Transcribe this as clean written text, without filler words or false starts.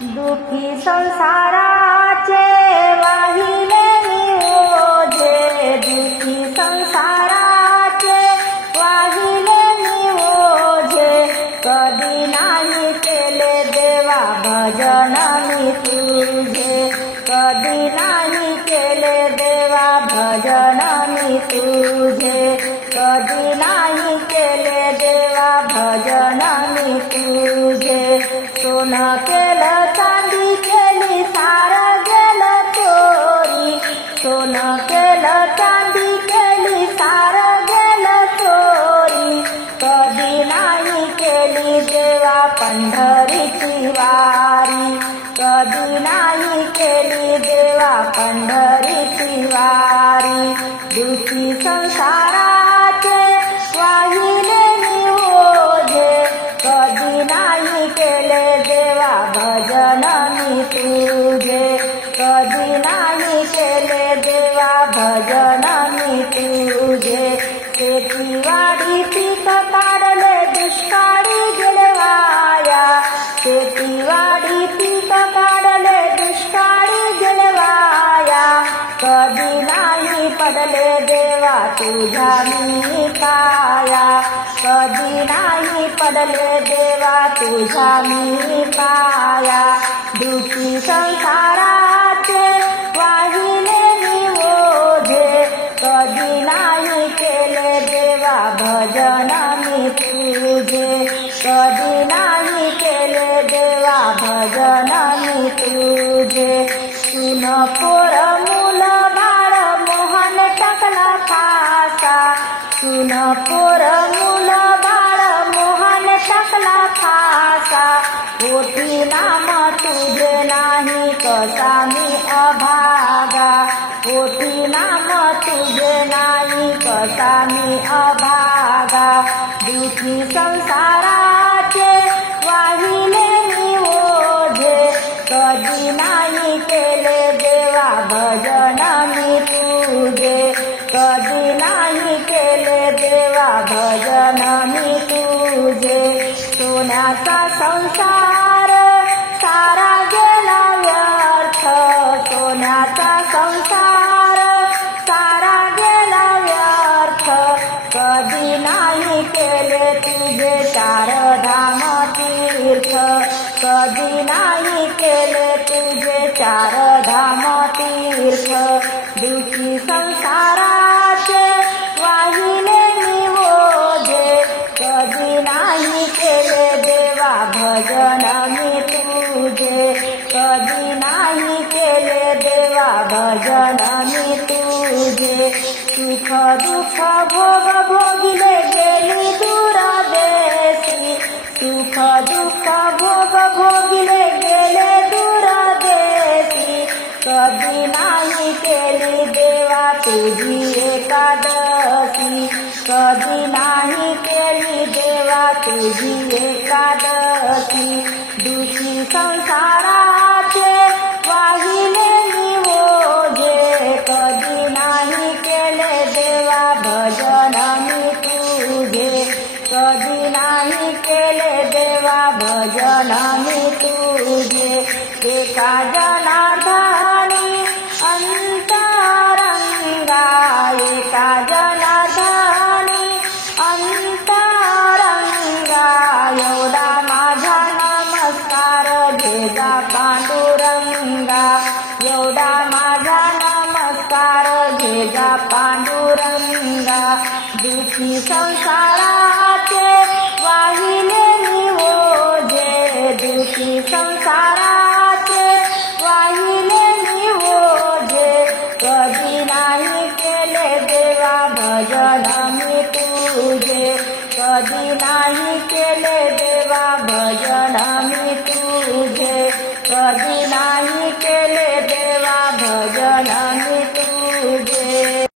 दुःखी संसाराचे वाहिले मी ओझे, दुःखी संसाराचे वाहिले मी ओझे, कधी नाही केले देवा भजन मी तुझे, कधी नाही केले देवा भजन मी तुझे, कधी नाही केले देवा भजन मी तुझे. सोनं केलं चांदी केली सारं गेलं चोरी, सोनं केलं चांदी केली सारं गेलं चोरी, कधी नाही केली देवा पंढरीची वारी, कधी नाही केली देवा पंढरीची वारी. दुःखी संसाराचे वाहिले मी ओझे, कधी नाही केले देवा भजन मी तुझे, कधी नाही केले देवा भजन मी तुझे. शेतीवाडी पीक काढले दुष्काळी गेले वाया, शेतीवाडी पीक काढले दुष्काळी गेले वाया, कधी नाही पडले देवा तुझ्या मी पाया, कधी नाही पडले देवा तुझ्या मी पाया. दुःखी संसाराचे वाहिले मी ओझे, कधी नाही केले देवा भजन मी तुझे, कधी नाही केले देवा भजन मी तुझे. सुन पोर मुल बाळ मोहन टाकला फासा, सुन पोर मुल बाळ मोहन टाकला फासा, ओठी नाम तुझे नाही कसा मी अभागा, ओठी नाम तुझे नाही कसा मी अभागा. दुःखी संसाराचे वाहिले मी ओझे, कधी नाही केले देवा भजन मी तुझे, कधी नाही केले देवा भजन मी तुझे. सोन्याचा संसार सारा गेला व्यर्थ, सोन्याचा संसार सारा गेला व्यर्थ, कधी नाही केले तुझे चार धाम तीर्थ, कधी नाही केले तुझे चार धाम तीर्थ. दुःखी संसाराचे वाहिले मी ओझे, कधी नाही केले देवा भजन मी तुझे, कधी नाही केले देवा भजन मी तुझे. सुख दुःख भोग भोगिले गेली दूर देशी, सुख दुःख भोग भोगिले गेले दूर देशी, कधी नाही केली देवा तुझी एकादशी, कधी नाही केली देवा तुझी एकादशी. दुःखी संसाराचे वाहिले मी ओझे, कधी नाही केले देवा भजन मी तुझे, कधी नाही केले देवा भजन मी तुझे. एका जनार्दनी अंतरंगा, एका जनार्दनी अंतरंगा, एवढा माझा नमस्कार घेजा पांडुरंगा, एवढा माझा नमस्कार घेजा पांडुरंगा. दुःखी संसाराचे